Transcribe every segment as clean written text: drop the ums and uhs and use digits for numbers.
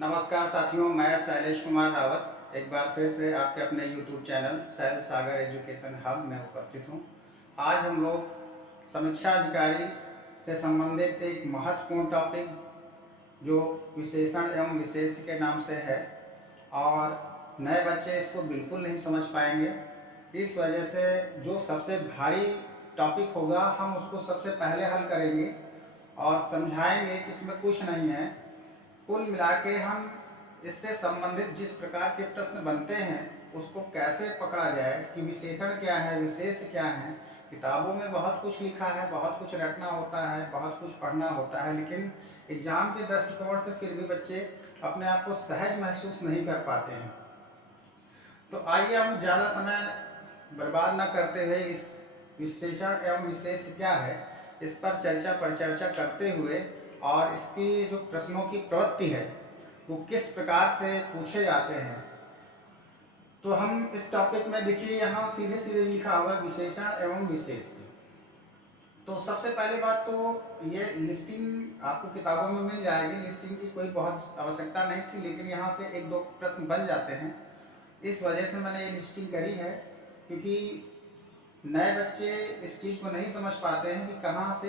नमस्कार साथियों, मैं शैलेश कुमार रावत एक बार फिर से आपके अपने YouTube चैनल शैल सागर एजुकेशन हब में उपस्थित हूँ। आज हम लोग समीक्षा अधिकारी से संबंधित एक महत्वपूर्ण टॉपिक जो विशेषण एवं विशेष के नाम से है और नए बच्चे इसको बिल्कुल नहीं समझ पाएंगे। इस वजह से जो सबसे भारी टॉपिक होगा हम उसको सबसे पहले हल करेंगे और समझाएंगे कि इसमें कुछ नहीं है। कुल मिला के हम इससे संबंधित जिस प्रकार के प्रश्न बनते हैं उसको कैसे पकड़ा जाए कि विशेषण क्या है, विशेष क्या है। किताबों में बहुत कुछ लिखा है, बहुत कुछ रटना होता है, बहुत कुछ पढ़ना होता है, लेकिन एग्जाम के दृष्टिकोण से फिर भी बच्चे अपने आप को सहज महसूस नहीं कर पाते हैं। तो आइए हम ज़्यादा समय बर्बाद न करते हुए इस विशेषण एवं विशेष क्या है इस पर चर्चा करते हुए और इसकी जो प्रश्नों की प्रवृत्ति है वो किस प्रकार से पूछे जाते हैं। तो हम इस टॉपिक में देखिए यहाँ सीधे सीधे लिखा हुआ है विशेषण एवं विशेष। तो सबसे पहली बात तो ये लिस्टिंग आपको किताबों में मिल जाएगी, लिस्टिंग की कोई बहुत आवश्यकता नहीं थी, लेकिन यहाँ से एक दो प्रश्न बन जाते हैं। इस वजह से मैंने ये लिस्टिंग करी है क्योंकि नए बच्चे इस चीज़ को नहीं समझ पाते हैं कि कहाँ से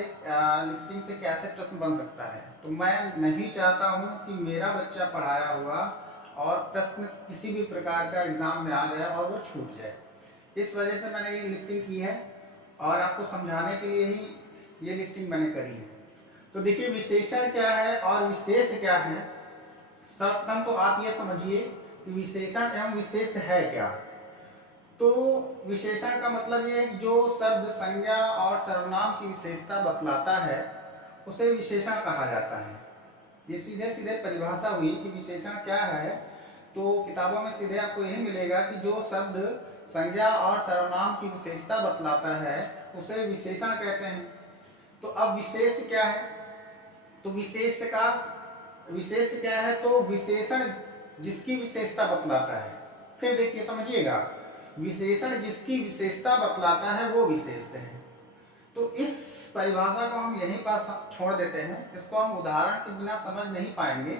लिस्टिंग से कैसे प्रश्न बन सकता है। तो मैं नहीं चाहता हूँ कि मेरा बच्चा पढ़ाया हुआ और प्रश्न किसी भी प्रकार का एग्ज़ाम में आ जाए और वो छूट जाए। इस वजह से मैंने ये लिस्टिंग की है और आपको समझाने के लिए ही ये लिस्टिंग मैंने करी है। तो देखिए विशेषण क्या है और विशेष क्या है। सर्वप्रथम तो आप ये समझिए कि विशेषण एवं विशेष है क्या। तो विशेषण का मतलब ये है कि जो शब्द संज्ञा और सर्वनाम की विशेषता बतलाता है उसे विशेषण कहा जाता है। ये सीधे सीधे परिभाषा हुई कि विशेषण क्या है। तो किताबों में सीधे आपको यही मिलेगा कि जो शब्द संज्ञा और सर्वनाम की विशेषता बतलाता है उसे विशेषण कहते हैं। तो अब विशेष क्या है, तो विशेष क्या है, तो विशेषण जिसकी विशेषता बतलाता है। फिर देखिए समझिएगा, विशेषण जिसकी विशेषता बतलाता है वो विशेष है। तो इस परिभाषा को हम यहीं पर छोड़ देते हैं, इसको हम उदाहरण के बिना समझ नहीं पाएंगे,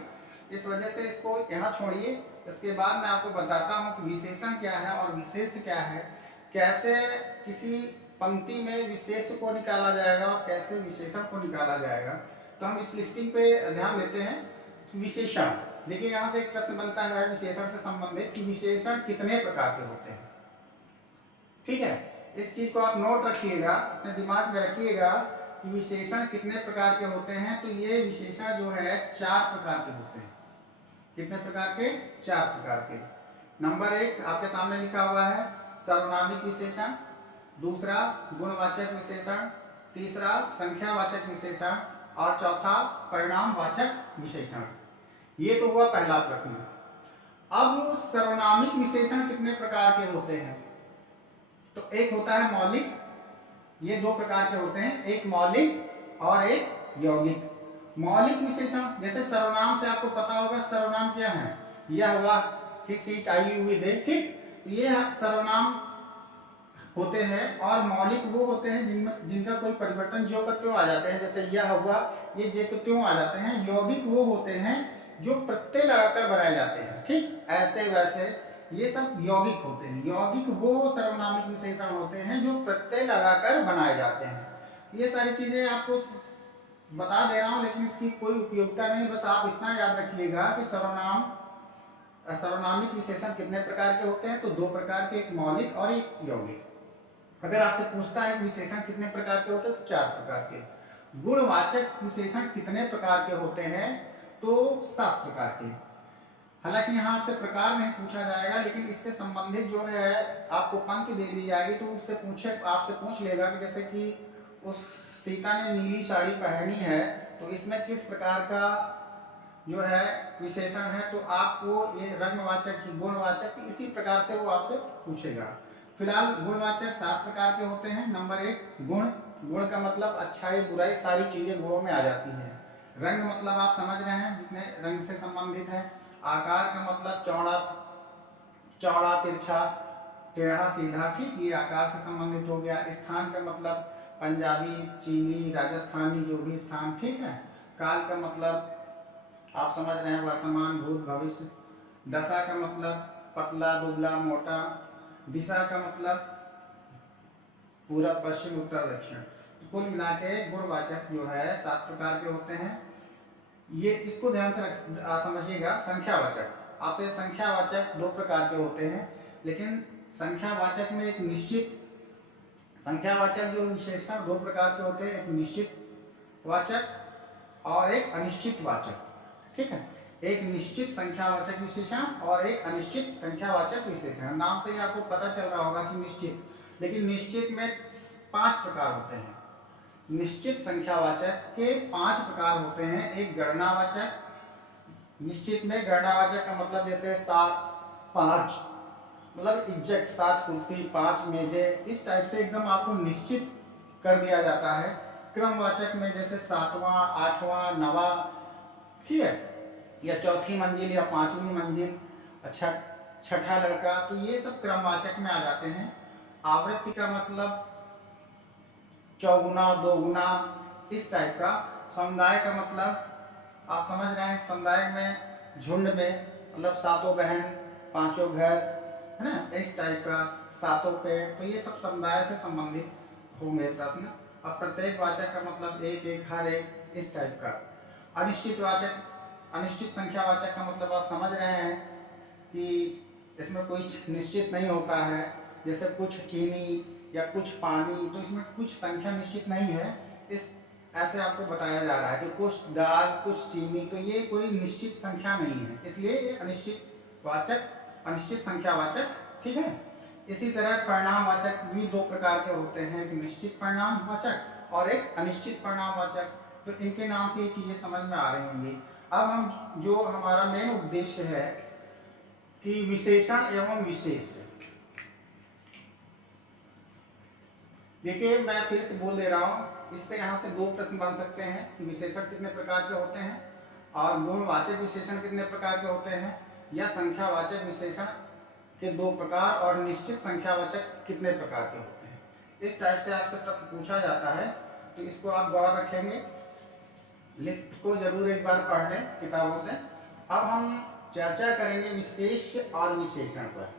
इस वजह से इसको यहाँ छोड़िए। इसके बाद मैं आपको बताता हूँ कि विशेषण क्या है और विशेष क्या है, कैसे किसी पंक्ति में विशेष को निकाला जाएगा और कैसे विशेषण को निकाला जाएगा। तो हम इस लिस्टिंग पे ध्यान देते हैं। विशेषण देखिए, यहाँ से एक प्रश्न बनता है विशेषण से संबंधित कि विशेषण कितने प्रकार के होते हैं। ठीक है, इस चीज को आप नोट रखिएगा, अपने दिमाग में रखिएगा कि विशेषण कितने प्रकार के होते हैं। तो ये विशेषण जो है 4 प्रकार के होते हैं। कितने प्रकार के? 4 प्रकार के। नंबर 1 आपके सामने लिखा हुआ है सर्वनामिक विशेषण, दूसरा गुणवाचक विशेषण, तीसरा संख्यावाचक विशेषण और चौथा परिणामवाचक विशेषण। ये तो हुआ पहला प्रश्न। अब सर्वनामिक विशेषण कितने प्रकार के होते हैं? तो एक होता है मौलिक, ये 2 प्रकार के होते हैं, एक मौलिक और एक यौगिक। मौलिक विशेषण जैसे सर्वनाम से आपको पता होगा सर्वनाम क्या है, यह हुआ कि सीट आई हुई दे, ठीक। तो ये सर्वनाम होते हैं और मौलिक वो होते हैं जिनका कोई परिवर्तन ज्यों का त्यों आ जाते हैं, जैसे यह हुआ, ये जे को त्यों आ जाते हैं। यौगिक वो होते हैं जो प्रत्यय लगाकर बनाए जाते हैं, ठीक। ऐसे वैसे ये सब यौगिक होते हैं। यौगिक वो सर्वनामिक विशेषण होते हैं जो प्रत्यय लगाकर बनाए जाते हैं। ये सारी चीजें आपको बता दे रहा हूं, लेकिन इसकी कोई उपयोगिता नहीं। बस आप इतना याद रखिएगा कि सर्वनामिक विशेषण कितने प्रकार के होते हैं। तो 2 प्रकार के, एक मौलिक और एक यौगिक। अगर आपसे पूछता है विशेषण कितने प्रकार के होते हैं तो 4 प्रकार के। गुणवाचक विशेषण कितने प्रकार के होते हैं? तो 7 प्रकार के। हालांकि यहाँ आपसे प्रकार नहीं पूछा जाएगा, लेकिन इससे संबंधित जो है आपको पंक्ति दे दी जाएगी तो उससे आपसे पूछ लेगा कि जैसे कि उस सीता ने नीली साड़ी पहनी है, तो इसमें किस प्रकार का जो है विशेषण है। तो आपको ये रंगवाचक की, गुणवाचक की, इसी प्रकार से वो आपसे पूछेगा। फिलहाल गुणवाचक 7 प्रकार के होते हैं। नंबर 1 गुण। गुण का मतलब अच्छाई बुराई सारी चीजें गुणों में आ जाती हैं। रंग मतलब आप समझ रहे हैं, जितने रंग से संबंधित है। आकार का मतलब चौड़ा तिरछा टेढ़ा सीधा, ठीक, ये आकार से संबंधित हो गया। स्थान का मतलब पंजाबी, चीनी, राजस्थानी, जो भी स्थान, ठीक है। काल का मतलब आप समझ रहे हैं वर्तमान, भूत, भविष्य। दशा का मतलब पतला, दुबला, मोटा। दिशा का मतलब पूरब, पश्चिम, उत्तर, दक्षिण। तो कुल मिला के गुणवाचक जो है 7 प्रकार के होते हैं। ये इसको ध्यान से समझिएगा। संख्यावाचक, आपसे संख्यावाचक 2 प्रकार के होते हैं, लेकिन संख्यावाचक में एक निश्चित संख्यावाचक जो विशेषण 2 प्रकार के होते हैं, एक निश्चित वाचक और एक अनिश्चित वाचक। ठीक है, एक निश्चित संख्यावाचक विशेषण और एक अनिश्चित संख्यावाचक विशेषण। नाम से ही आपको पता चल रहा होगा कि निश्चित, लेकिन निश्चित में 5 प्रकार होते हैं। निश्चित संख्यावाचक के 5 प्रकार होते हैं। एक गणनावाचक, निश्चित में गणनावाचक का मतलब जैसे 7, 5, मतलब एग्जैक्ट 7 कुर्सी, 5 मेजे, इस टाइप से एकदम आपको निश्चित कर दिया जाता है। क्रमवाचक में जैसे 7वां, 8वां, 9वां, ठीक है, या चौथी मंजिल या 5वीं मंजिल, अच्छा, छठा लड़का, तो ये सब क्रमवाचक में आ जाते हैं। आवृत्ति का मतलब चौगुना, दोगुना, इस टाइप का। समुदाय का मतलब आप समझ रहे हैं, समुदाय में झुंड में मतलब 7 बहन, 5 घर, है ना, इस टाइप का, 7 पेड़, तो ये सब समुदाय से संबंधित होंगे प्रश्न। अब प्रत्येक वाचक का मतलब एक एक, हर एक, इस टाइप का। अनिश्चित वाचक, अनिश्चित संख्यावाचक का मतलब आप समझ रहे हैं कि इसमें कुछ निश्चित नहीं होता है, जैसे कुछ चीनी या कुछ पानी, तो इसमें कुछ संख्या निश्चित नहीं है। इस ऐसे आपको बताया जा रहा है कि कुछ दाल, कुछ चीनी, तो ये कोई निश्चित संख्या नहीं है, इसलिए ये अनिश्चित वाचक, अनिश्चित संख्यावाचक। ठीक है, इसी तरह परिणामवाचक भी 2 प्रकार के होते हैं, एक निश्चित परिणामवाचक और एक अनिश्चित परिणामवाचक। तो इनके नाम से ये चीजें समझ में आ रही होंगी। अब हम जो हमारा मेन उद्देश्य है कि विशेषण एवं विशेष। देखिए, मैं फिर से बोल दे रहा हूँ, इससे यहाँ से 2 प्रश्न बन सकते हैं कि विशेषण कितने प्रकार के होते हैं और गुणवाचक विशेषण कितने प्रकार के होते हैं, या संख्यावाचक विशेषण के 2 प्रकार और निश्चित संख्यावाचक कितने प्रकार के होते हैं। इस टाइप से आपसे प्रश्न पूछा जाता है, तो इसको आप गौर रखेंगे। लिस्ट को जरूर एक बार पढ़ लें किताबों से। अब हम चर्चा करेंगे विशेष और विशेषण पर।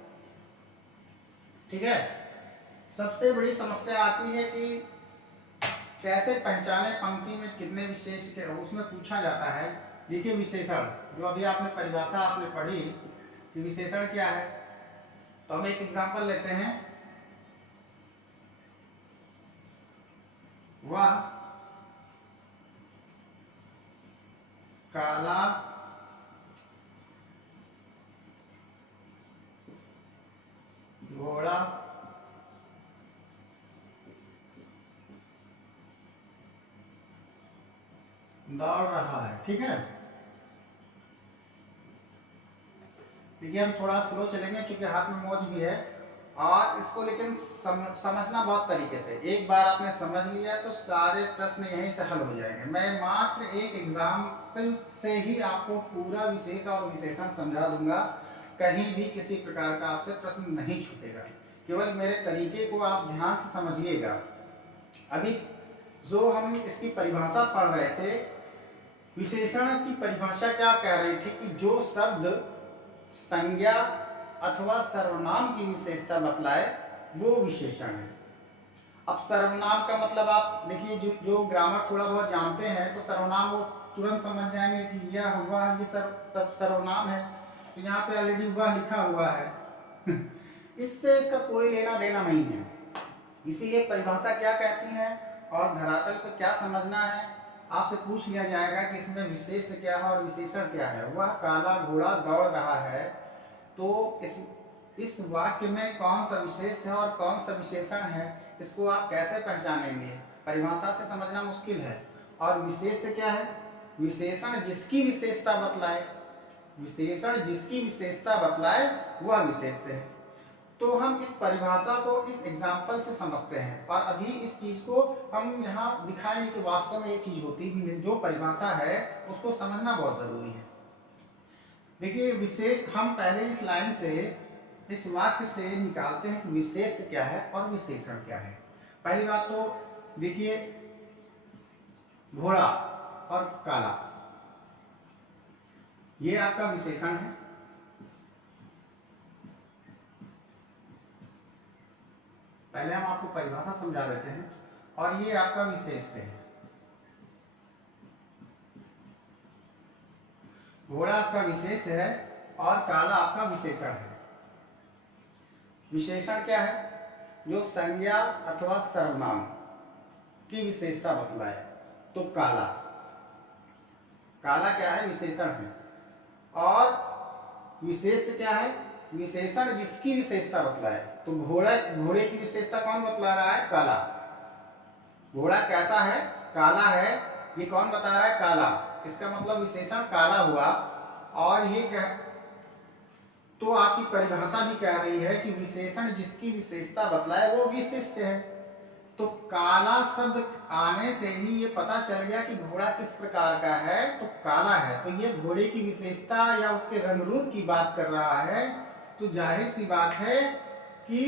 ठीक है, सबसे बड़ी समस्या आती है कि कैसे पहचाने पंक्ति में कितने विशेष के, उसमें पूछा जाता है। देखिए, विशेषण जो अभी आपने परिभाषा आपने पढ़ी कि विशेषण क्या है, तो हम एक एग्जांपल लेते हैं। वह काला घोड़ा दौड़ रहा है। ठीक है, देखिए हम थोड़ा स्लो चलेंगे क्योंकि हाथ में मौज भी है, और इसको लेकिन समझना बहुत तरीके से। एक बार आपने समझ लिया तो सारे प्रश्न यहीं से हल हो जाएंगे। मैं मात्र एक एग्जाम्पल से ही आपको पूरा विशेष और विशेषण समझा दूंगा, कहीं भी किसी प्रकार का आपसे प्रश्न नहीं छूटेगा। केवल मेरे तरीके को आप ध्यान से समझिएगा। अभी जो हम इसकी परिभाषा पढ़ रहे थे, विशेषण की परिभाषा क्या कह रही थी कि जो शब्द संज्ञा अथवा सर्वनाम की विशेषता बतलाए वो विशेषण है। अब सर्वनाम का मतलब आप देखिए, जो ग्रामर थोड़ा बहुत जानते हैं तो सर्वनाम वो तुरंत समझ जाएंगे कि यह हुआ, ये सब सर्वनाम है। तो यहाँ पे ऑलरेडी हुआ लिखा हुआ है इससे इसका कोई लेना देना नहीं है। इसीलिए परिभाषा क्या कहती है और धरातल पे क्या समझना है, आपसे पूछ लिया जाएगा कि इसमें विशेष क्या है और विशेषण क्या है। वह काला घोड़ा दौड़ रहा है, तो इस वाक्य में कौन सा विशेष है और कौन सा विशेषण है, इसको आप कैसे पहचानेंगे। परिभाषा से समझना मुश्किल है। और विशेष क्या है, विशेषण जिसकी विशेषता बतलाए, विशेषण जिसकी विशेषता बतलाए वह विशेष है। तो हम इस परिभाषा को इस एग्जाम्पल से समझते हैं, और अभी इस चीज को हम यहाँ दिखाएंगे कि वास्तव में ये चीज होती भी है। जो परिभाषा है उसको समझना बहुत जरूरी है। देखिए, विशेष हम पहले इस लाइन से, इस वाक्य से निकालते हैं कि विशेष क्या है और विशेषण क्या है। पहली बात तो देखिए, घोड़ा और काला, ये आपका विशेषण है, पहले हम आपको परिभाषा समझा देते हैं, और ये आपका विशेष्य है। घोड़ा आपका विशेष्य है और काला आपका विशेषण है। विशेषण क्या है? जो संज्ञा अथवा सर्वनाम की विशेषता बतलाए, तो काला, काला क्या है? विशेषण है। और विशेष्य क्या है? विशेषण जिसकी विशेषता बतलाए। तो घोड़े की विशेषता कौन बतला रहा है? काला। घोड़ा कैसा है? काला है। ये कौन बता रहा है? काला। इसका मतलब विशेषण काला हुआ। और ये क्या, तो आपकी परिभाषा भी कह रही है कि विशेषण जिसकी विशेषता बतलाए वो विशेष्य है। तो काला शब्द आने से ही ये पता चल गया कि घोड़ा किस प्रकार का है, तो काला है। तो ये घोड़े की विशेषता या उसके रंग रूप की बात कर रहा है। तो जाहिर सी बात है कि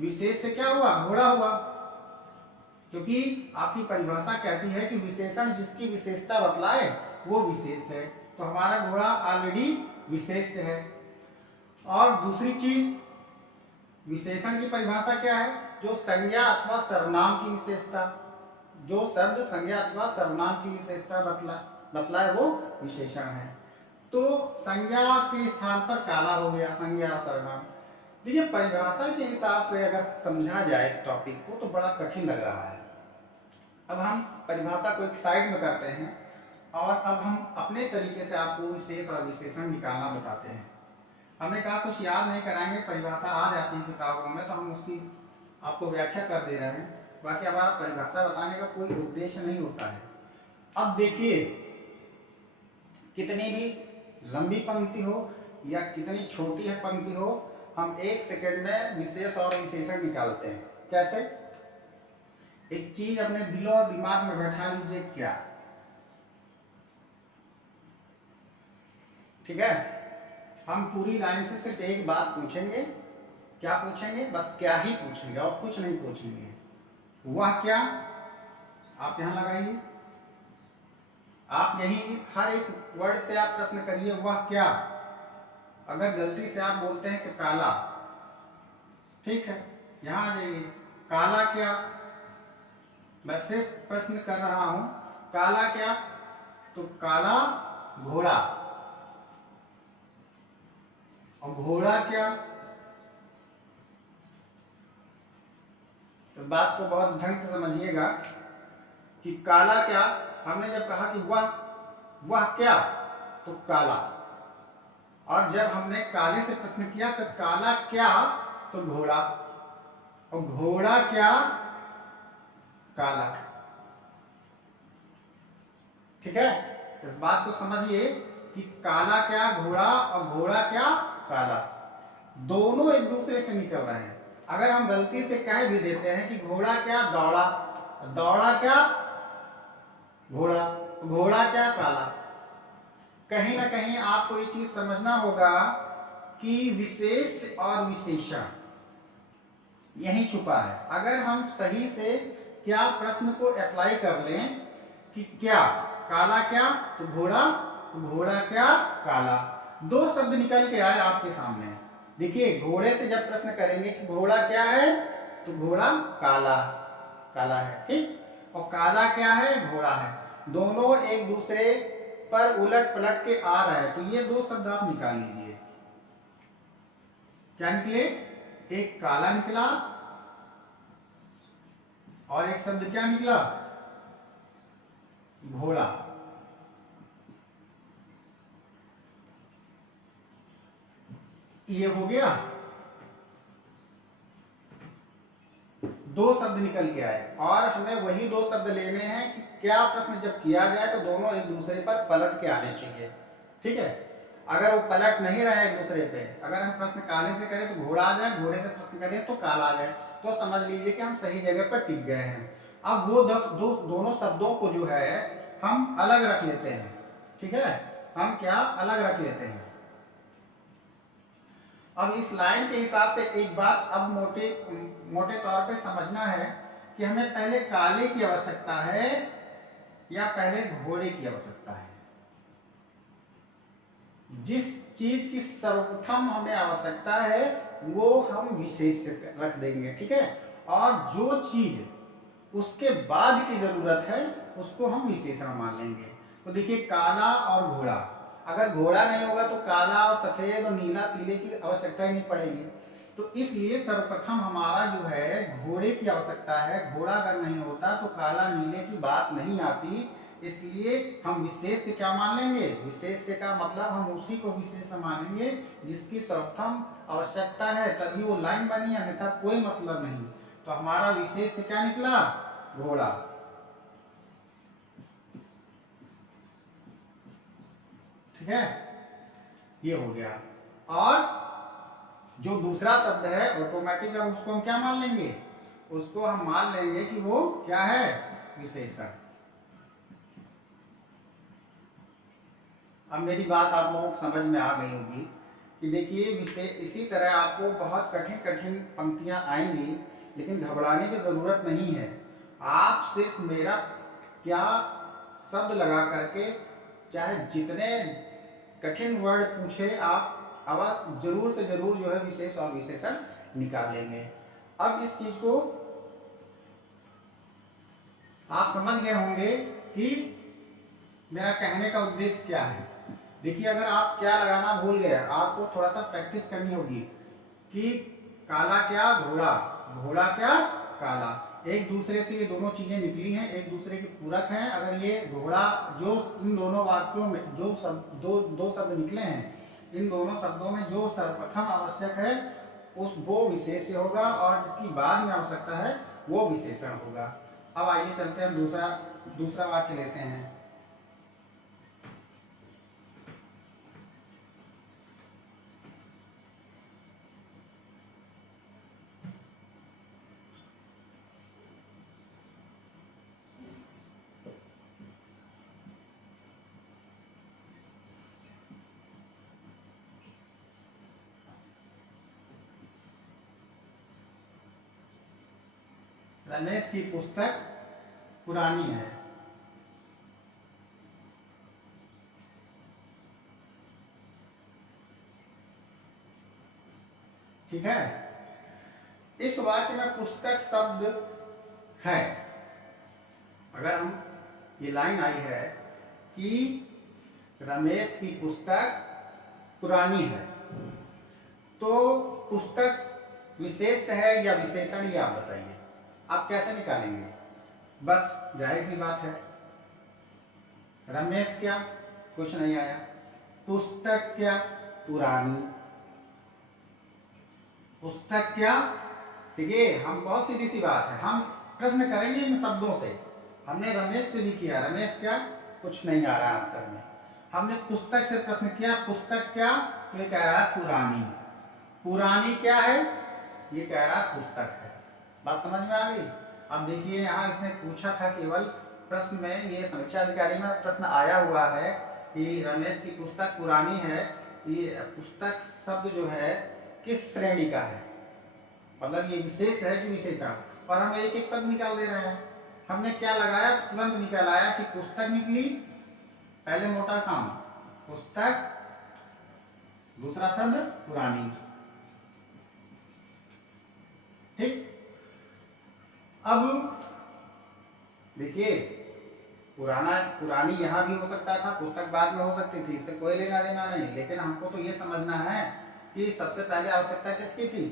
विशेष्य क्या हुआ? घोड़ा हुआ, क्योंकि आपकी परिभाषा कहती है कि विशेषण जिसकी विशेषता बतलाए वो विशेष है। तो हमारा घोड़ा ऑलरेडी विशेष है। और दूसरी चीज, विशेषण की परिभाषा क्या है? जो संज्ञा अथवा सर्वनाम की विशेषता, जो शब्द संज्ञा अथवा सर्वनाम की विशेषता बतलाए वो विशेषण है। तो संज्ञा के स्थान पर काला हो गया, संज्ञा और सर्वनाम। देखिए, परिभाषा के हिसाब से अगर समझा जाए इस टॉपिक को तो बड़ा कठिन लग रहा है। अब हम परिभाषा को एक साइड में करते हैं और अब हम अपने तरीके से आपको विशेष और विशेषण निकालना बताते हैं। हमने कहा कुछ याद नहीं कराएंगे, परिभाषा आ जाती है किताबों में, तो हम उसकी आपको व्याख्या कर दे रहे हैं। बाकी हमारा परिभाषा बताने का कोई उद्देश्य नहीं होता है। अब देखिए, कितनी भी लंबी पंक्ति हो या कितनी छोटी है पंक्ति हो, हम 1 सेकंड में विशेष और विशेषण निकालते हैं। कैसे? एक चीज अपने दिलो और दिमाग में बैठा लीजिए, क्या? ठीक है, हम पूरी लाइन से सिर्फ एक बात पूछेंगे। क्या पूछेंगे? बस क्या ही पूछेंगे और कुछ नहीं पूछेंगे। वह क्या? आप यहां लगाइए, आप यही हर एक वर्ड से आप प्रश्न करिए, वह क्या? अगर गलती से आप बोलते हैं कि काला, ठीक है, यहां आ जाइए, काला क्या? मैं सिर्फ प्रश्न कर रहा हूं, काला क्या? तो काला घोड़ा। और घोड़ा क्या? इस बात को बहुत ढंग से समझिएगा कि काला क्या, हमने जब कहा कि वह क्या, तो काला। और जब हमने काले से प्रश्न किया तो काला क्या, तो घोड़ा। और घोड़ा क्या? काला। ठीक है, इस बात को समझिए कि काला क्या घोड़ा और घोड़ा क्या काला, दोनों एक दूसरे से निकल रहे हैं। अगर हम गलती से कह भी देते हैं कि घोड़ा क्या दौड़ा, दौड़ा क्या घोड़ा, घोड़ा क्या काला, कहीं ना कहीं आपको ये चीज समझना होगा कि विशेष और विशेषण यही छुपा है। अगर हम सही से क्या प्रश्न को अप्लाई कर लें कि क्या काला क्या, तो घोड़ा, घोड़ा क्या काला, दो शब्द निकल के आए आपके सामने। देखिए, घोड़े से जब प्रश्न करेंगे कि घोड़ा क्या है, तो घोड़ा काला, काला है, ठीक। और काला क्या है? घोड़ा है। दोनों एक दूसरे पर उलट पलट के आ रहे हैं, तो ये दो शब्द आप निकाल लीजिए। क्या निकले? एक काला निकला और एक शब्द क्या निकला? घोड़ा। ये हो गया, दो शब्द निकल के आए। और हमें वही दो शब्द लेने हैं कि क्या प्रश्न जब किया जाए तो दोनों एक दूसरे पर पलट के आने चाहिए, ठीक है। अगर वो पलट नहीं रहे एक दूसरे पे, अगर हम प्रश्न काले से करें तो घोड़ा आ जाए, घोड़े से प्रश्न करें तो काला आ जाए, तो समझ लीजिए कि हम सही जगह पर टिक गए हैं। अब वो दोनों शब्दों को जो है हम अलग रख लेते हैं, ठीक है। हम क्या अलग रख लेते हैं। अब इस लाइन के हिसाब से एक बात अब मोटे तौर पे समझना है कि हमें पहले काले की आवश्यकता है या पहले घोड़े की आवश्यकता है। जिस चीज की सर्वप्रथम हमें आवश्यकता है वो हम विशेष से रख देंगे, ठीक है। और जो चीज उसके बाद की जरूरत है उसको हम विशेषण मान लेंगे। तो देखिए काला और घोड़ा, अगर घोड़ा नहीं होगा तो काला और सफेद और नीला पीले की आवश्यकता ही नहीं पड़ेगी। तो इसलिए सर्वप्रथम हमारा जो है घोड़े की आवश्यकता है। घोड़ा अगर नहीं होता तो काला नीले की बात नहीं आती। इसलिए हम विशेष से क्या मान लेंगे, विशेष से का मतलब हम उसी को विशेष मानेंगे जिसकी सर्वप्रथम आवश्यकता है, तभी वो लाइन बनी, अन्यथा कोई मतलब नहीं। तो हमारा विशेष से क्या निकला, घोड़ा, ठीक है, ये हो गया। और जो दूसरा शब्द है ऑटोमेटिक, उसको हम क्या मान लेंगे, उसको हम मान लेंगे कि वो क्या है, विशेषण। अब मेरी बात आप लोगों को समझ में आ गई होगी कि देखिए विशेष, इसी तरह आपको बहुत कठिन कठिन पंक्तियां आएंगी, लेकिन घबराने की जरूरत नहीं है। आप सिर्फ मेरा क्या शब्द लगा करके, चाहे जितने कठिन वर्ड पूछे, आप अब जरूर से जरूर जो है विशेष और विशेषण निकाल लेंगे। अब इस चीज को आप समझ गए होंगे कि मेरा कहने का उद्देश्य क्या है। देखिए अगर आप क्या लगाना भूल गए, आपको थोड़ा सा प्रैक्टिस करनी होगी कि काला क्या घोड़ा, घोड़ा क्या काला, एक दूसरे से ये दोनों चीजें निकली हैं, एक दूसरे के पूरक हैं। अगर ये घोड़ा, जो इन दोनों वाक्यों में जो दो शब्द निकले हैं, इन दोनों शब्दों में जो सर्वप्रथम आवश्यक है उस वो विशेष होगा, और जिसकी बाद में आवश्यकता है वो विशेषण होगा। अब आइए चलते हैं दूसरा वाक्य लेते हैं। रमेश की पुस्तक पुरानी है। ठीक है, इस वाक्य में पुस्तक शब्द है। अगर हम, ये लाइन आई है कि रमेश की पुस्तक पुरानी है, तो पुस्तक विशेष है या विशेषण, ये आप बताइए, आप कैसे निकालेंगे। बस जाहिर सी बात है, रमेश क्या, कुछ नहीं आया, पुस्तक क्या, पुरानी, पुस्तक क्या, ठीक है। हम बहुत सीधी सी बात है, हम प्रश्न करेंगे इन शब्दों से। हमने रमेश से भी किया, रमेश क्या, कुछ नहीं आ रहा आंसर में। हमने पुस्तक से प्रश्न किया, पुस्तक क्या, तो ये कह रहा है पुरानी, पुरानी क्या है, ये कह रहा है पुस्तक है। बात समझ में आ गई। अब देखिए यहाँ इसने पूछा था, केवल प्रश्न में, ये समीक्षा अधिकारी में प्रश्न आया हुआ है कि रमेश की पुस्तक पुरानी है। ये पुस्तक शब्द जो है किस श्रेणी का है, मतलब ये विशेष है कि विशेषण, और हम एक एक शब्द निकाल दे रहे हैं। हमने क्या लगाया, तुरंत निकाल आया कि पुस्तक निकली, पहले मोटा काम, पुस्तक, दूसरा शब्द पुरानी, ठीक। अब देखिए पुरानी यहां भी हो सकता था, पुस्तक बाद में हो सकती थी, इससे कोई लेना देना नहीं। लेकिन हमको तो ये समझना है कि सबसे पहले आवश्यकता किसकी थी,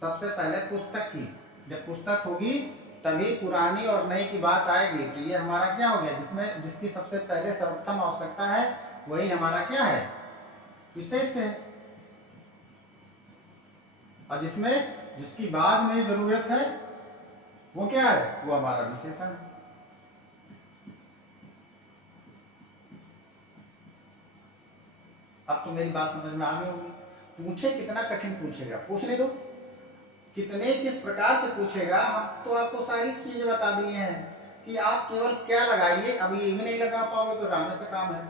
सबसे पहले पुस्तक की। जब पुस्तक होगी तभी पुरानी और नई की बात आएगी। तो ये हमारा क्या हो गया, जिसमें जिसकी सबसे पहले सर्वोत्तम आवश्यकता है वही हमारा क्या है, विशेष है। और जिसकी बाद में जरूरत है वो क्या है, वो हमारा विशेषण है। अब तो मेरी बात समझ में आ गई होगी। पूछे कितना कठिन पूछेगा, पूछने दो, कितने किस प्रकार से पूछेगा। हम तो आपको सारी चीजें बता दिए हैं कि आप केवल क्या लगाइए। अब ये भी नहीं लगा पाओगे तो रामे से काम है।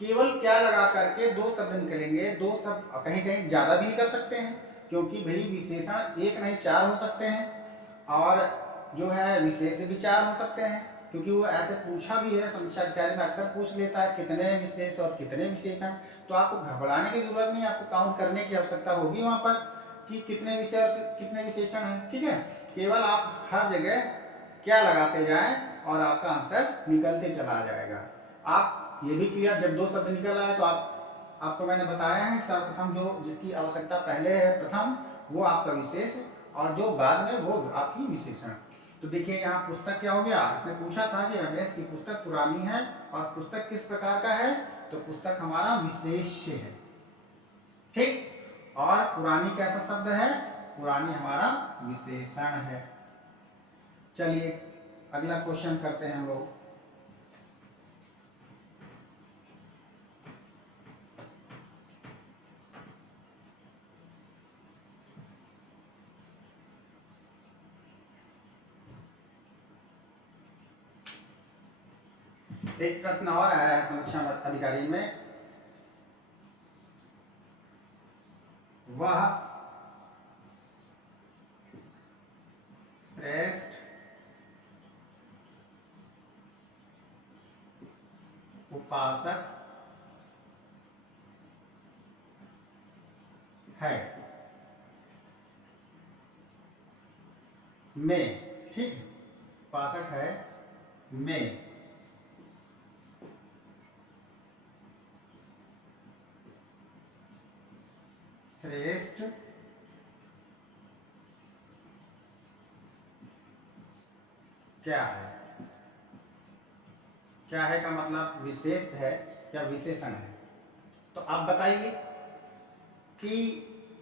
केवल क्या लगा करके दो शब्द निकलेंगे, दो शब्द, कहीं कहीं ज्यादा भी निकल सकते हैं, क्योंकि भाई विशेषण एक नहीं 4 हो सकते हैं, और जो है विशेष भी 4 हो सकते हैं। क्योंकि वो ऐसे पूछा भी है, समीक्षा अधिकारी में अक्सर पूछ लेता है कितने विशेष और कितने विशेषण। तो आपको घबराने की जरूरत नहीं है, आपको काउंट करने की आवश्यकता होगी वहां पर कि कितने विषय और कितने विशेषण हैं। ठीक है, केवल आप हर जगह क्या लगाते जाएं और आपका आंसर निकलते चला जाएगा। आप ये भी क्लियर, जब दो शब्द निकल आए तो आपको मैंने बताया है सर्वप्रथम जो जिसकी आवश्यकता पहले है प्रथम, वो आपका विशेष, और जो बाद में वो आपकी विशेषण। तो देखिए यहाँ पुस्तक क्या हो गया, इसने पूछा था कि रमेश की पुस्तक पुरानी है और पुस्तक किस प्रकार का है, तो पुस्तक हमारा विशेष्य है। ठीक, और पुरानी कैसा शब्द है, पुरानी हमारा विशेषण है। चलिए अगला क्वेश्चन करते हैं हम लोग। एक प्रश्न और आया है समीक्षा अधिकारी में, वह श्रेष्ठ उपासक है में, ठीक, उपासक है में श्रेष्ठ क्या है। क्या है का मतलब विशेष है या विशेषण है। तो आप बताइए कि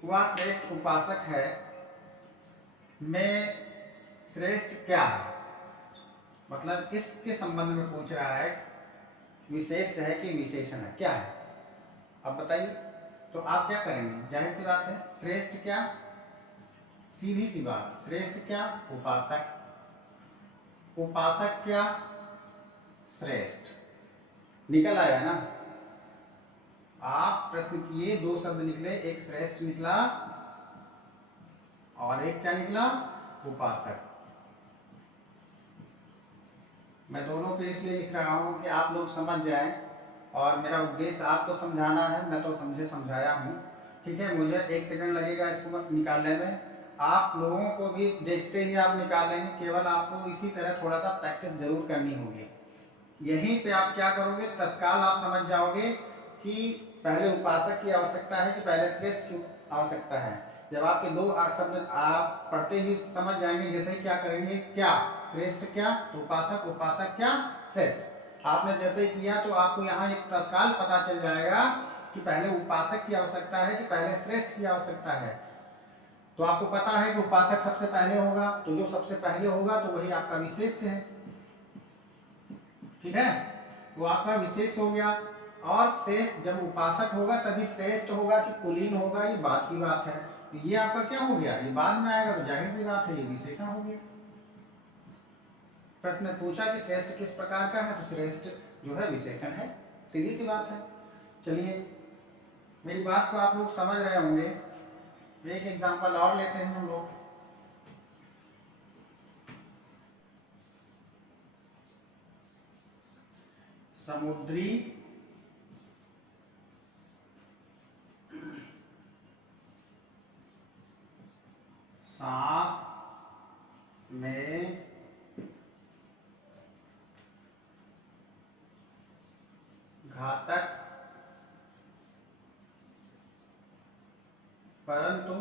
वह श्रेष्ठ उपासक है में श्रेष्ठ क्या है, मतलब इसके संबंध में पूछ रहा है, विशेष है कि विशेषण है, क्या है। अब बताइए, तो आप क्या करेंगे, जाहिर सी बात है श्रेष्ठ क्या, सीधी सी बात, श्रेष्ठ क्या उपासक, उपासक क्या श्रेष्ठ, निकल आया ना। आप प्रश्न किए, दो शब्द निकले, एक श्रेष्ठ निकला और एक क्या निकला, उपासक। मैं दोनों पे इसलिए लिख रहा हूं कि आप लोग समझ जाएं, और मेरा उद्देश्य आपको समझाना है, मैं तो समझाया हूं। ठीक है, मुझे 1 सेकंड लगेगा इसको निकालने में, आप लोगों को भी देखते ही आप निकालेंगे, केवल आपको इसी तरह थोड़ा सा प्रैक्टिस जरूर करनी होगी। यहीं पे आप क्या करोगे, तत्काल आप समझ जाओगे कि पहले उपासक की आवश्यकता है कि पहले श्रेष्ठ की आवश्यकता है। जब आपके दो शब्द आप पढ़ते ही समझ जाएंगे, जैसे ही क्या करेंगे, क्या श्रेष्ठ क्या, तो उपासक, उपासक क्या श्रेष्ठ। आपने जैसे ही किया तो आपको यहाँ एक तत्काल पता चल जाएगा कि पहले उपासक की आवश्यकता है कि पहले श्रेष्ठ की आवश्यकता है। तो आपको पता है कि उपासक सबसे पहले होगा, तो जो सबसे पहले होगा तो वही आपका विशेष है। ठीक है, वो आपका विशेष हो गया। और श्रेष्ठ जब उपासक होगा तभी श्रेष्ठ होगा कि कुलीन होगा, ये बात की बात है। तो ये आपका क्या हो गया, ये बाद में आएगा, तो जाहिर सी बात है ये विशेषण हो गया। प्रश्न पूछा कि श्रेष्ठ किस प्रकार का है, तो श्रेष्ठ जो है विशेषण है, सीधी सी बात है। चलिए मेरी बात को आप लोग समझ रहे होंगे, एक एग्जांपल और लेते हैं हम लोग। समुद्री सांप में घातक परंतु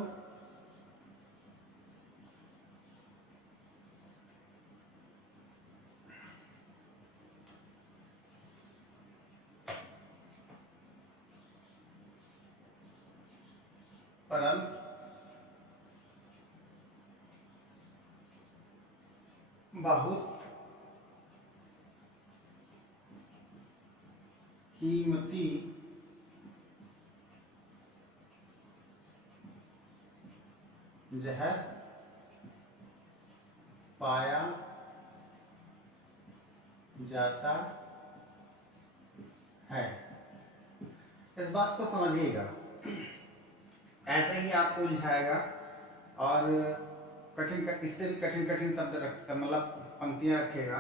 बहुत कीमती जहर पाया जाता है। इस बात को समझिएगा, ऐसे ही आपको उलझाएगा और इससे भी कठिन शब्द मतलब पंक्तियां रखेगा,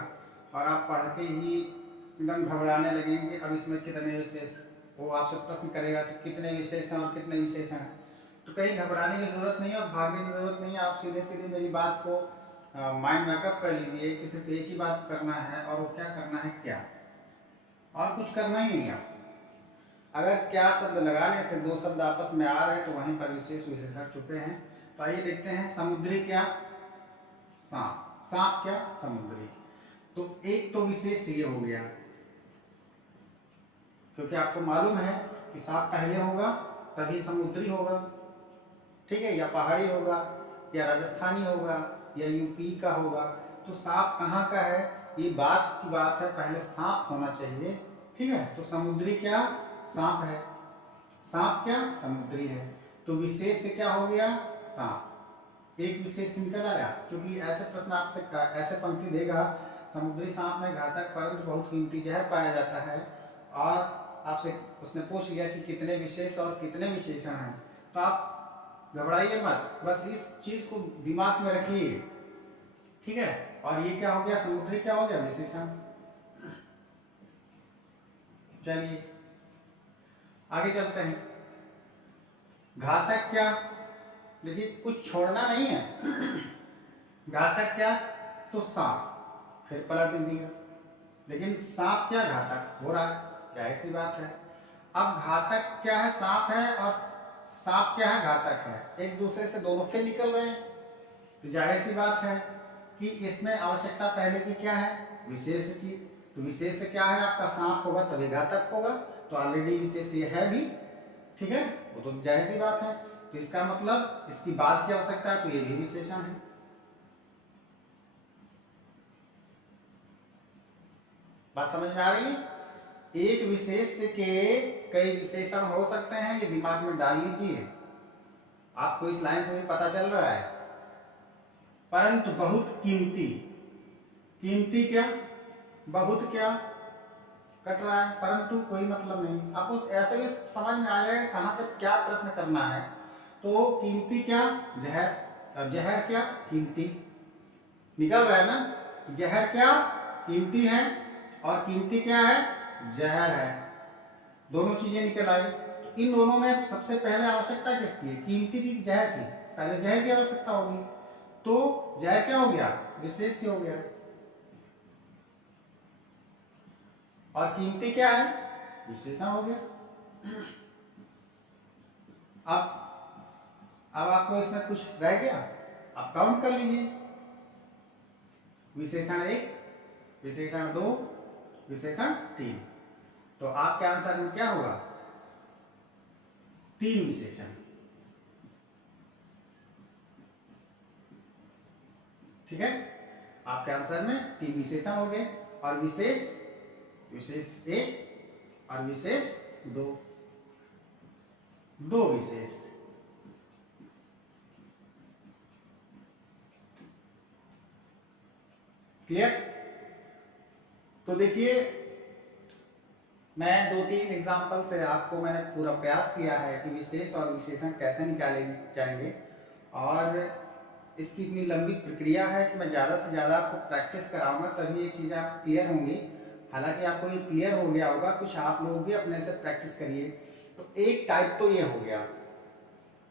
और आप पढ़ के ही एकदम घबराने लगेंगे कि अब इसमें कितने विशेष, वो आपसे प्रश्न करेगा कि कितने विशेष हैं और कितने विशेषण हैं। तो कहीं घबराने की ज़रूरत नहीं है और भागने की ज़रूरत नहीं है। आप सीधे सीधे मेरी बात को माइंड मैकअप कर लीजिए कि सिर्फ एक ही बात करना है, और वो क्या करना है, क्या, और कुछ करना ही नहीं है। अगर क्या शब्द लगाने से दो शब्द आपस में आ रहे हैं तो वहीं पर विशेष विशेषण छुपे हैं। तो आइए देखते हैं। समुद्री क्या, सांप, सांप क्या, समुद्री। तो एक तो विशेष ये हो गया, क्योंकि आपको मालूम है कि सांप पहले होगा तभी समुद्री होगा, ठीक है, या पहाड़ी होगा या राजस्थानी होगा या यूपी का होगा। तो सांप कहाँ का है, ये बात की बात है, पहले सांप होना चाहिए, ठीक है। तो समुद्री क्या, सांप है, सांप क्या, समुद्री है। तो विशेष से क्या हो गया, सांप, एक विशेष निकल आया। क्योंकि ऐसे प्रश्न आपसे ऐसे पंक्ति देगा, समुद्री सांप में घातक परंतु बहुत कीमती जहर पाया जाता है, और आपसे उसने पूछ लिया कि कितने विशेष और कितने विशेषण हैं, तो आप घबराइए मत, बस इस चीज को दिमाग में रखिए, ठीक है। और ये क्या हो गया, समुद्री क्या हो गया, विशेषण। चलिए आगे चलते हैं। घातक क्या, देखिए कुछ छोड़ना नहीं है। घातक क्या, तो सांप, फिर पलट दीजिएगा, लेकिन सांप क्या घातक हो रहा है, जाहिर सी बात है। अब घातक क्या है, सांप है, और सांप क्या है, घातक है, एक दूसरे से दोनों फिर निकल रहे हैं। तो जाहिर सी बात है कि इसमें आवश्यकता पहले की क्या है, विशेष की। तो विशेष से क्या है, आपका सांप होगा तभी घातक होगा, तो ऑलरेडी विशेष ये है भी, ठीक है, वो तो जाहिर सी बात है। तो इसका मतलब इसकी बात की आवश्यकता है, तो ये भी विशेषण है। बात समझ में आ रही है। एक विशेष के कई विशेषण हो सकते हैं, ये दिमाग में डाल लीजिए, आपको इस लाइन से भी पता चल रहा है। परंतु बहुत कीमती, कीमती क्या, बहुत क्या, कट रहा है, परंतु कोई मतलब नहीं। आपको ऐसे भी समझ में आ जाएगा कहां से क्या प्रश्न करना है। तो कीमती क्या, जहर, जहर क्या, कीमती, निकल रहा है ना। जहर क्या, कीमती है, और कीमती क्या है, जहर है, दोनों चीजें निकल आई। तो इन दोनों में सबसे पहले आवश्यकता किसकी है, कीमती की, जहर की, पहले जहर की आवश्यकता होगी। तो जहर क्या हो गया, विशेष हो गया, और कीमती क्या है, विशेषण हो गया। अब आपको इसमें कुछ रह गया, आप काउंट कर लीजिए। विशेषण 1, विशेषण 2, विशेषण 3। तो आपके आंसर में क्या होगा, 3 विशेषण, ठीक है। आपके आंसर में 3 विशेषण हो गए, और विशेष, विशेष 1 और विशेष 2, 2 विशेष। क्लियर। तो देखिए, मैं 2-3 एग्जाम्पल से आपको मैंने पूरा प्रयास किया है कि विशेष और विशेषण कैसे निकाले जाएंगे, और इसकी इतनी लंबी प्रक्रिया है कि मैं ज़्यादा से ज़्यादा आपको प्रैक्टिस कराऊंगा, तभी ये चीज़ें आपको क्लियर होंगी। हालांकि आपको ये क्लियर हो गया होगा, कुछ आप लोग भी अपने से प्रैक्टिस करिए। तो एक टाइप तो ये हो गया।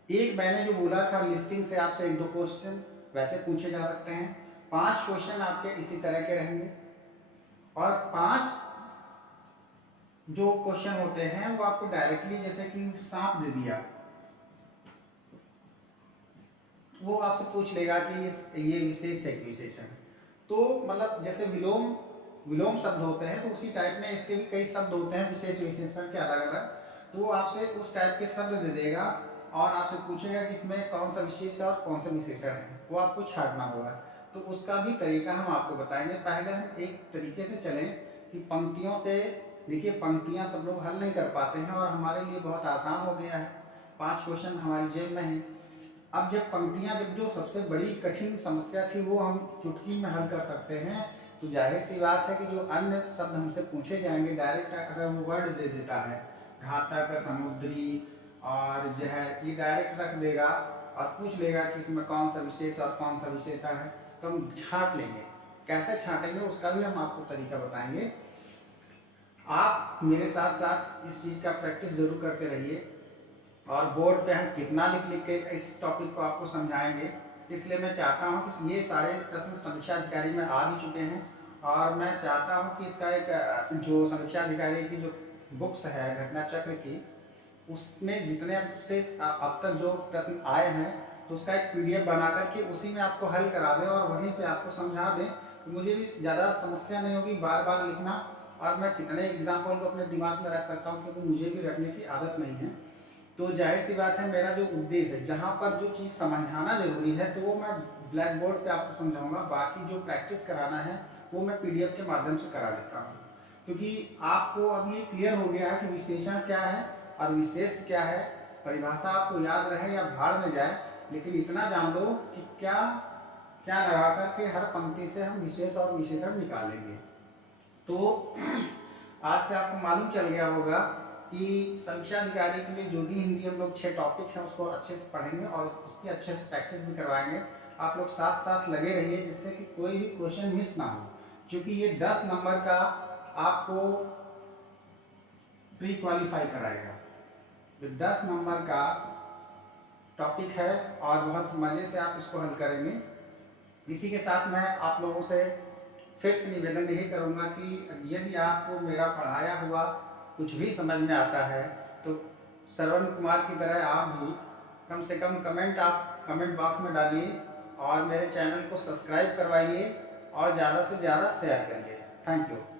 एक मैंने जो बोला था लिस्टिंग से आपसे 1-2 क्वेश्चन वैसे पूछे जा सकते हैं, 5 क्वेश्चन आपके इसी तरह के रहेंगे, और 5 जो क्वेश्चन होते हैं वो आपको डायरेक्टली, जैसे कि सांप दे दिया, वो आपसे पूछ लेगा कि ये विशेष है कि विशेषण। तो मतलब जैसे विलोम, विलोम शब्द होते हैं, तो उसी टाइप में इसके भी कई शब्द होते हैं विशेष विशेषण के अलग अलग। तो वो आपसे उस टाइप के शब्द दे देगा, और आपसे पूछेगा कि इसमें कौन सा विशेष है और कौन सा विशेषण है, वो आपको छांटना होगा। तो उसका भी तरीका हम आपको बताएंगे। पहले हम एक तरीके से चलें कि पंक्तियों से, देखिए पंक्तियां सब लोग हल नहीं कर पाते हैं, और हमारे लिए बहुत आसान हो गया है, 5 क्वेश्चन हमारी जेब में है। अब जब पंक्तियां, जब जो सबसे बड़ी कठिन समस्या थी वो हम चुटकी में हल कर सकते हैं, तो जाहिर सी बात है कि जो अन्य शब्द हमसे पूछे जाएंगे डायरेक्ट, अगर वो वर्ड दे देता है, घातक, समुद्री और जहर, ये डायरेक्ट रख देगा और पूछ लेगा कि इसमें कौन सा विशेष और कौन सा विशेषण है, तो हम छांट लेंगे। कैसे छांटेंगे उसका भी हम आपको तरीका बताएंगे। आप मेरे साथ साथ इस चीज़ का प्रैक्टिस ज़रूर करते रहिए और बोर्ड पे हम कितना लिख लिख के इस टॉपिक को आपको समझाएंगे। इसलिए मैं चाहता हूँ कि ये सारे प्रश्न समीक्षा अधिकारी में आ भी चुके हैं और मैं चाहता हूँ कि इसका एक जो समीक्षा अधिकारी की जो बुक्स है घटना चक्र की, उसमें जितने से अब तक जो प्रश्न आए हैं तो उसका एक PDF बना करके उसी में आपको हल करा दें और वहीं पे आपको समझा दें। तो मुझे भी ज़्यादा समस्या नहीं होगी बार बार लिखना, और मैं कितने एग्जाम्पल को अपने दिमाग में रख सकता हूँ क्योंकि मुझे भी रखने की आदत नहीं है। तो जाहिर सी बात है, मेरा जो उद्देश्य है, जहाँ पर जो चीज़ समझाना जरूरी है तो वो मैं ब्लैक बोर्ड पे आपको समझाऊंगा, बाकी जो प्रैक्टिस कराना है वो मैं PDF के माध्यम से करा देता हूँ। क्योंकि आपको अब ये क्लियर हो गया है कि विशेषण क्या है और विशेष क्या है। परिभाषा आपको याद रहे या भाड़ में जाए, लेकिन इतना जान लो कि क्या क्या लगा करके हर पंक्ति से हम विशेष और विशेषण निकालेंगे। तो आज से आपको मालूम चल गया होगा कि समीक्षा अधिकारी के लिए जो भी हिंदी हम लोग 6 टॉपिक हैं उसको अच्छे से पढ़ेंगे और उसकी अच्छे से प्रैक्टिस भी करवाएंगे। आप लोग साथ साथ लगे रहिए जिससे कि कोई भी क्वेश्चन मिस ना हो, क्योंकि ये 10 नंबर का आपको प्री क्वालिफाई कराएगा। तो 10 नंबर का टॉपिक है और बहुत मज़े से आप इसको हल करेंगे। इसी के साथ मैं आप लोगों से फिर से निवेदन यही करूँगा कि यदि आपको मेरा पढ़ाया हुआ कुछ भी समझ में आता है तो श्रवण कुमार की तरह आप भी कम से कम आप कमेंट बॉक्स में डालिए और मेरे चैनल को सब्सक्राइब करवाइए और ज़्यादा से ज़्यादा शेयर करिए। Thank you.